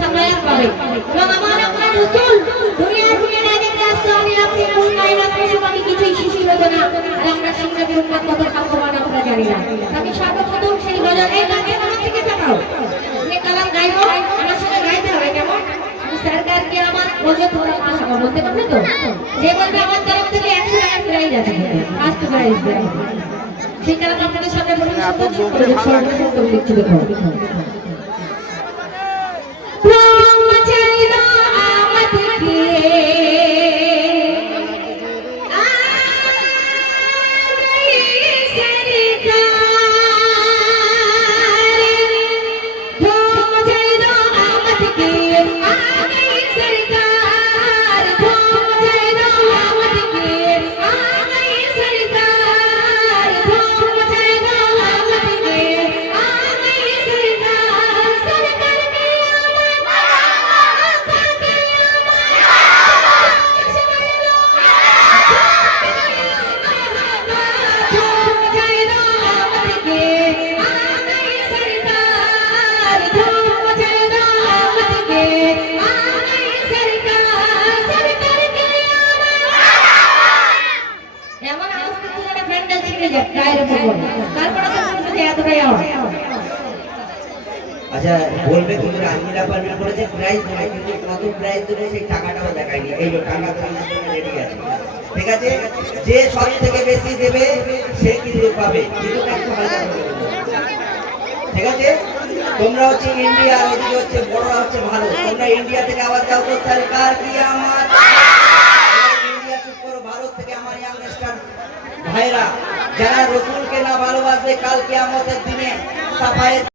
সাফায়াত পাবে এবং আমার আপনার রাসূল দুনিয়ার বুকে না দেখতে আসতো আমি আপনি কোন কায়নাত পশু পাখি কিছুই শিশির হতো না আর আমরা সিংহাবী উম্মত কত ভাগ্যবান আমরা জানি না। আমি সর্বপ্রথম সেই গজল এই গানটা আমার থেকে তাকাও যে কালাম গাইবো আমার সঙ্গে গাইতে হবে কেমন সরকার কি আমার বলবে তোমরা কথা বলতে পারবে তো যে বলবে আমার তরফ থেকে 100 টাকা প্রাইজ আছে ফার্স্ট প্রাইজ দেব সেই কারণে আপনাদের সামনে পরিবেশন করে সর্বপ্রথম তো লিখছি দেখো ব্রহ্মচারীরা আমত কিয়ে আচ্ছা বলবে তুমি রাজমিলা পারমিট করেছে প্রাইজ দেবে কিন্তু কত প্রাইজ দেবে সেই টাকাটাও দেখায়নি এই যে টাকা তোমাদের জন্য রেডি আছে ঠিক আছে যে সব থেকে বেশি দেবে সে কিন্তু পাবে কিন্তু একটু হালকা করে ঠিক আছে তোমরা হচ্ছে ইন্ডিয়া আর ওদিকে হচ্ছে বড়রা হচ্ছে ভালো তোমরা ইন্ডিয়া থেকে আওয়াজ দাও তো সরকার কি আমার ইন্ডিয়া চুপ করো ভারত থেকে আমার ইয়াংস্টার ভাইরা যারা রাসূলকে না ভালোবাসবে কাল কিয়ামতের দিনে সাফায়েত